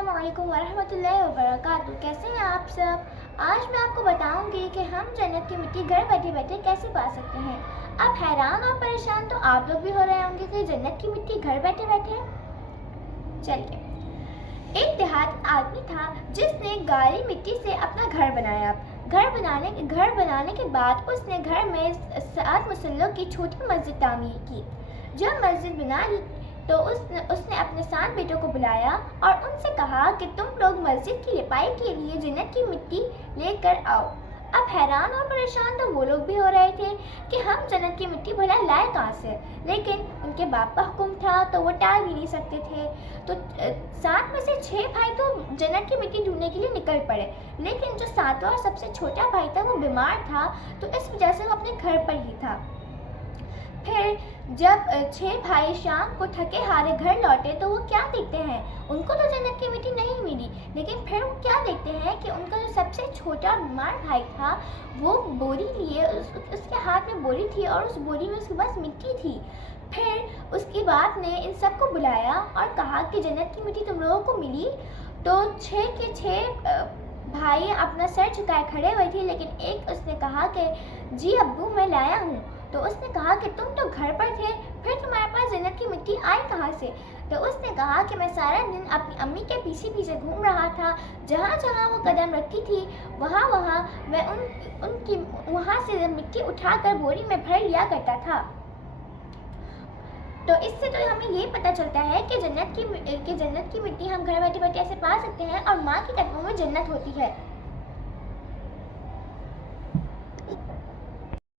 अस्सलाम वालेकुम वरहमतुल्लाहि वबरकातुहू। कैसे हैं आप सब? आज मैं आपको बताऊंगी कि हम जन्नत की मिट्टी घर बैठे बैठे कैसे पा सकते हैं। अब हैरान और परेशान तो आप लोग भी हो रहे होंगे कि जन्नत की मिट्टी घर बैठे बैठे। चलिए, एक देहात आदमी था जिसने गाढ़ी मिट्टी से अपना घर बनाया। घर बनाने के बाद उसने घर में 7 मुसल्लों की छोटी मस्जिद तामीर की। जब मस्जिद बना ली तो उसने अपने 7 बेटों को बुलाया और उनसे कहा कि तुम लोग मस्जिद की लिपाई के लिए जन्नत की मिट्टी लेकर आओ। अब हैरान और परेशान तो वो लोग भी हो रहे थे कि हम जन्नत की मिट्टी भला लाए कहाँ से, लेकिन उनके बाप का हुक्म था तो वो टाल भी नहीं सकते थे। तो 7 में से 6 भाई तो जन्नत की मिट्टी ढूंढने के लिए निकल पड़े, लेकिन जो 7वां और सबसे छोटा भाई था वो बीमार था, तो इस वजह से वो अपने घर पर ही था। फिर जब 6 भाई शाम को थके हारे घर लौटे तो वो क्या देखते हैं, उनको तो जन्नत की मिट्टी नहीं मिली, लेकिन फिर वो क्या देखते हैं कि उनका जो सबसे छोटा और बीमार भाई था वो बोरी लिए, उसके हाथ में बोरी थी और उस बोरी में उसके पास मिट्टी थी। फिर उसके बाप ने इन सबको बुलाया और कहा कि जन्नत की मिट्टी तुम लोगों को मिली। तो 6 के 6 भाई अपना सर झुकाए खड़े हुए थे, लेकिन एक उसने कहा कि जी अब्बू मैं लाया हूँ। तो उसने कहा कि तुम तो घर पर थे, फिर तुम्हारे पास जन्नत की मिट्टी आई कहाँ से? तो उसने कहा कि मैं सारा दिन अपनी अम्मी के पीछे पीछे घूम रहा था, जहाँ जहाँ वो कदम रखती थी वहाँ वहाँ मैं उनकी वहाँ से मिट्टी उठाकर बोरी में भर लिया करता था। तो इससे तो हमें ये पता चलता है कि जन्नत की मिट्टी हम घर बैठे बैठे ऐसे पा सकते हैं और माँ के कदमों में जन्नत होती है।